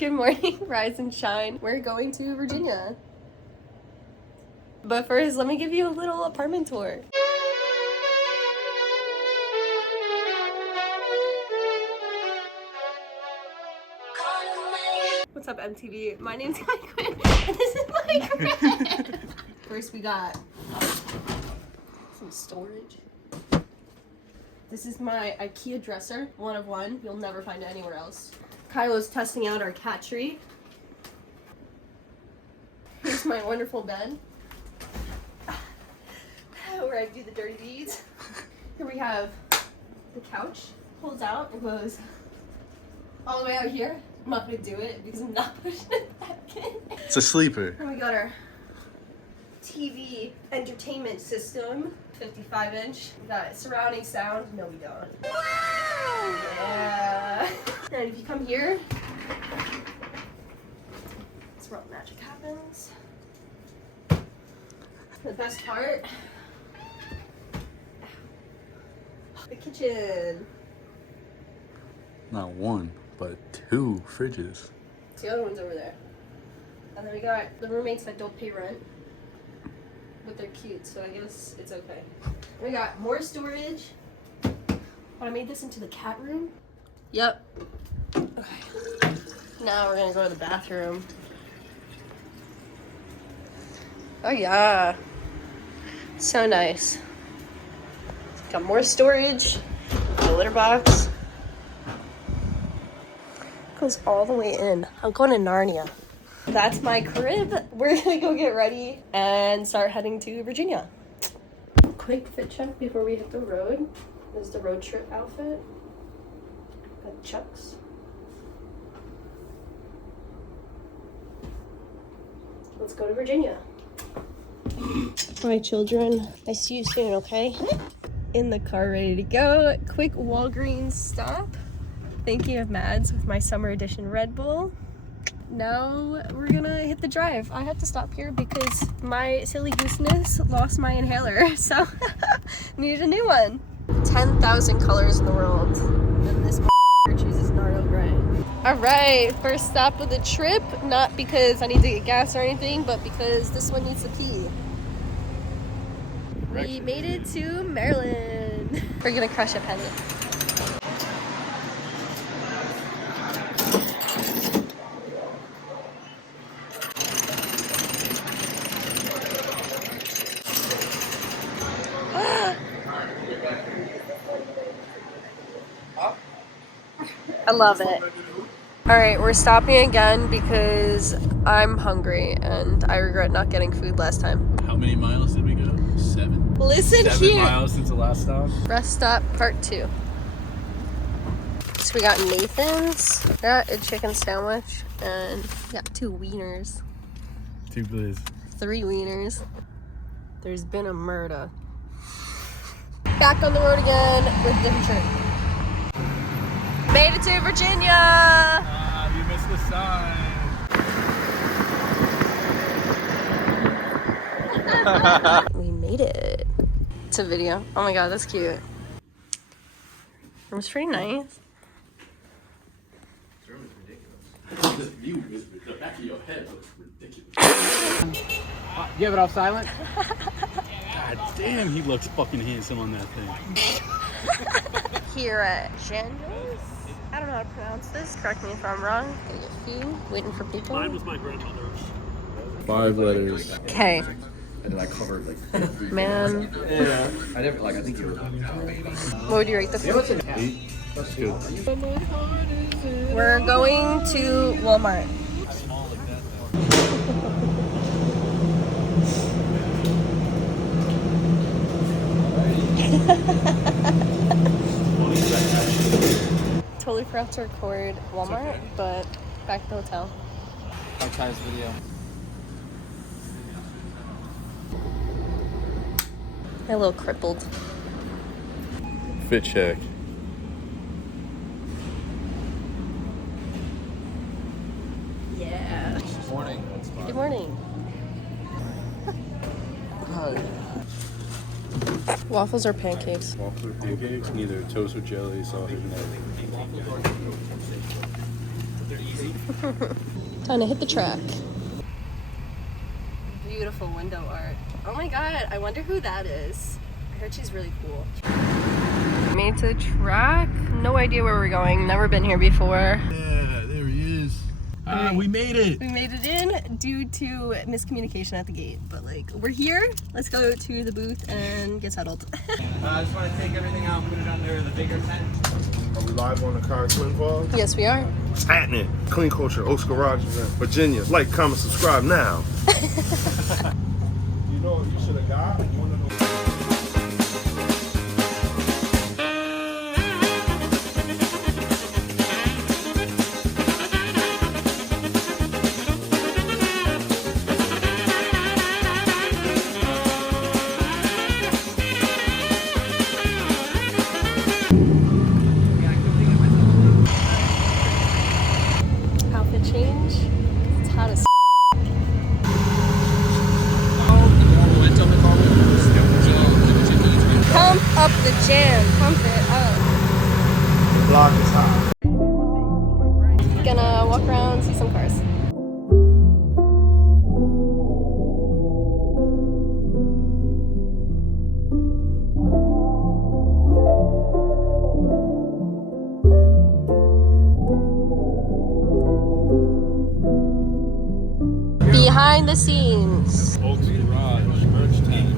Good morning, rise and shine. We're going to Virginia. But first, let me give you a little apartment tour. What's up, MTV? My name's Quinn, and this is my crib. First, we got some storage. This is my IKEA dresser, one of one. You'll never find it anywhere else. Kylo's testing out our cat tree. Here's my wonderful bed, where I do the dirty deeds. Here we have the couch. Pulls out and goes all the way out here. I'm not gonna do it because I'm not pushing it back in. It's a sleeper. And we got our TV entertainment system, 55-inch. We got surrounding sound. No, we don't. Wow! Yeah. And if you come here, that's where all magic happens. The best part, the kitchen. Not one, but two fridges. The other one's over there. And then we got the roommates that don't pay rent. But they're cute, so I guess it's okay. We got more storage. But I made this into the cat room. Yep. Okay. Now we're gonna go to the bathroom. Oh yeah. So nice. Got more storage. A litter box. Goes all the way in. I'm going to Narnia. That's my crib. We're gonna go get ready and start heading to Virginia. Quick fit check before we hit the road. This is the road trip outfit. Got Chucks. Let's go to Virginia. All right, children. I see you soon, okay? In the car, ready to go. Quick Walgreens stop. Thinking of Mads with my summer edition Red Bull. Now we're gonna hit the drive. I had to stop here because my silly gooseness lost my inhaler, so needed a new one. 10,000 colors in the world, and this chooses Nardo Gray. All right, first stop of the trip, not because I need to get gas or anything, but because this one needs to pee. We made it to Maryland. We're gonna crush a penny. I love it. All right, we're stopping again because I'm hungry and I regret not getting food last time. How many miles did we go? 7? Listen 7 here. 7 miles since the last stop. Rest stop part 2. So we got Nathan's, got a chicken sandwich, and we got 2 wieners. 2 bliz. 3 wieners. There's been a murder. Back on the road again with a different shirt. Made it to Virginia! You missed the sign. We made it. It's a video. Oh my god, that's cute. It was pretty nice. This room is ridiculous. This view is the back of your head looks ridiculous. You have it off silent? God damn, he looks fucking handsome on that thing. Here at Jandra's. I don't know how to pronounce this. Correct me if I'm wrong. Getting a few. Waiting for people. Mine was my grandmother's. 5 letters. Okay. And then I covered like everything. Man. Yeah. I never I think you were. What would you rate the food? 8. That's good. We're going to Walmart. Totally forgot to record Walmart, but back to the hotel. Archives video. A little crippled. Fit check. Yeah. Good morning. Good morning. Hi. Waffles or pancakes? Waffles or pancakes? Neither toast or jelly, sausage and egg. Time to hit the track. Beautiful window art. Oh my god, I wonder who that is. I heard she's really cool. Made to the track. No idea where we're going. Never been here before. Yeah, there he is. We made it. We made it in due to miscommunication at the gate, but like we're here. Let's go to the booth and get settled. I just want to take everything out and put it under the bigger tent. Are we live on the car Twin Falls? Yes, we are. It's happening. Clean Culture, Oaks Garages in Virginia. Like, comment, subscribe now. You know, you should have got one of those. Outfit change. It's hot as pump up the jam. Pump it up. Block is hot. Gonna walk around, see some cars. Behind the scenes. Oaks Garage, merch tent.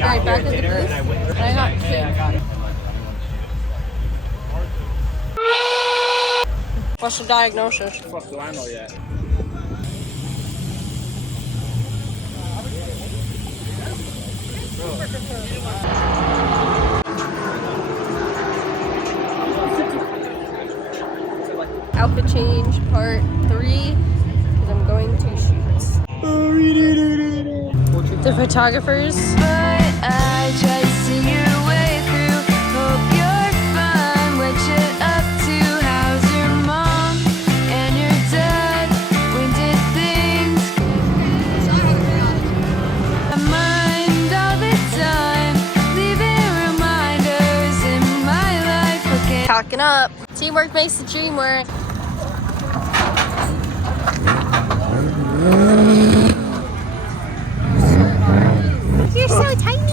Alright, back at the booth. I got cake. What's the diagnosis? Fuck do I know yet? Outfit change part 3 because I'm going to shoot. The photographers. But I tried to see your way through. Hope you're fine. What you up to? How's your mom and your dad? When did things my mind all the time? Leaving reminders in my life. Okay. Talking up. Teamwork makes the dream work. You're so tiny.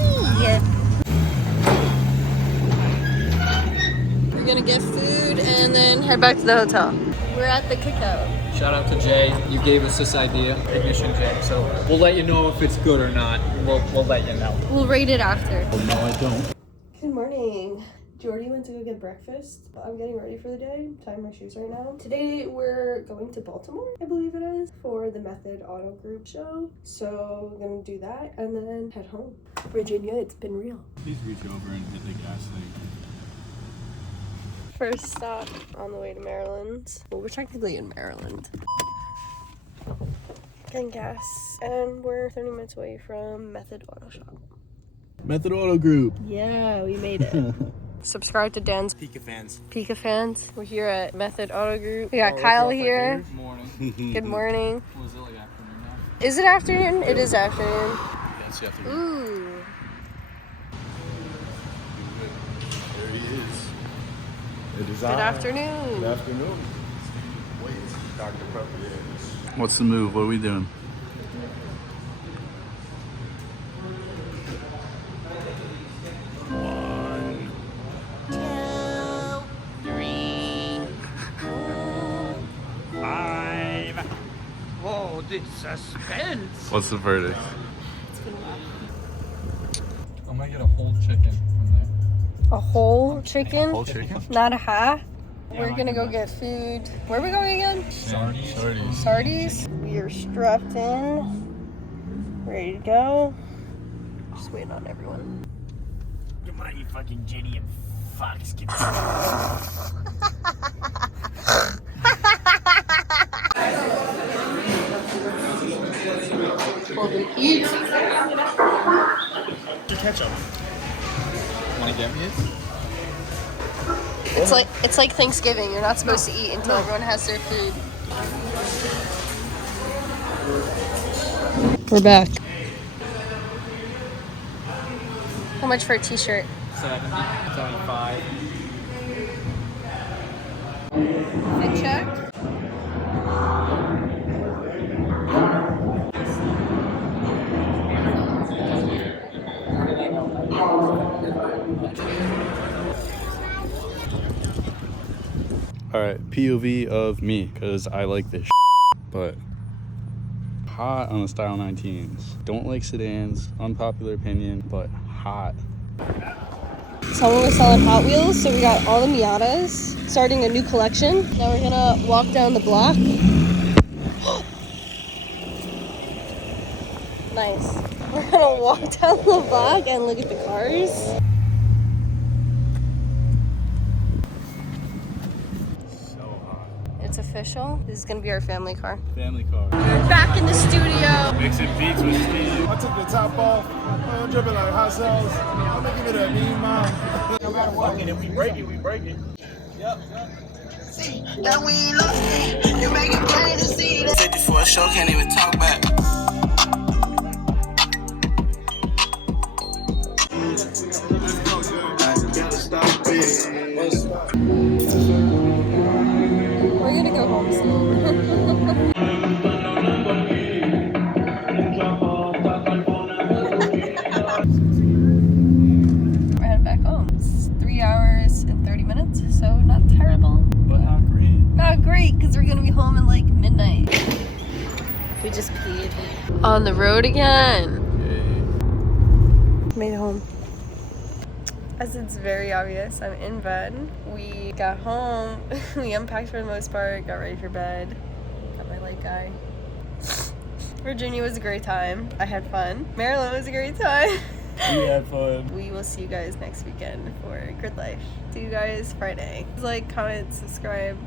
We're gonna get food and then head back to the hotel. We're at the cookout. Shout out to Jay. You gave us this idea, Ignition Jay. So we'll let you know if it's good or not. We'll let you know. We'll rate it after. Oh, no, I don't. Good morning. Jordy went to go get breakfast. I'm getting ready for the day, tying my shoes right now. Today we're going to Baltimore, I believe it is, for the Method Auto Group show. So we're gonna do that and then head home. Virginia, it's been real. Please reach over and hit the gas thing. First stop on the way to Maryland. Well, we're technically in Maryland. Getting gas, and we're 30 minutes away from Method Auto Shop. Method Auto Group. Yeah, we made it. Subscribe to Dan's Pika fans. Pika fans. We're here at Method Auto Group. We got Kyle here. Good morning. Good morning. Was it like afternoon now? Is it afternoon? It is afternoon. That's the afternoon. Ooh. There he is. It is Good afternoon. Good afternoon. Dr. Pepper, yeah. What's the move? What are we doing? Whoa, the suspense. What's the verdict? I'm gonna get a whole chicken from there. A whole chicken? Whole chicken? Not a half? We're gonna go get food. Where are we going again? Sardies. Sardies. We are strapped in. Ready to go. Just waiting on everyone. Come on, you fucking Jenny and Fox. Get ketchup. Wanna get me it? It's like Thanksgiving. You're not supposed to eat until everyone has their food. We're back. How much for a t-shirt? 70, 75. Fit check. All right, POV of me, because I like this but hot on the Style 19s. Don't like sedans, unpopular opinion, but hot. Someone was selling Hot Wheels, so we got all the Miatas, starting a new collection. Now we're gonna walk down the block. Nice. We're gonna walk down the block and look at the cars. It's official. This is gonna be our family car. Family car. We're back in the studio. Mixing beats with Steve. I took the top off. I'm dripping like hot sauce. I'm making it a mean mom. No matter what. If we break it, we break it. That we ain't lost it. You make it plain to see that. 54 show, can't even talk back. We're gonna go home soon. We're heading back home. It's 3 hours and 30 minutes, so not terrible. But not great. Not great, because we're gonna be home at like midnight. We just peed. On the road again. Made it home. As it's very obvious, I'm in bed. We got home, we unpacked for the most part, got ready for bed. Got my light guy. Virginia was a great time. I had fun. Maryland was a great time. We had fun. We will see you guys next weekend for Gridlife. See you guys Friday. Like, comment, subscribe.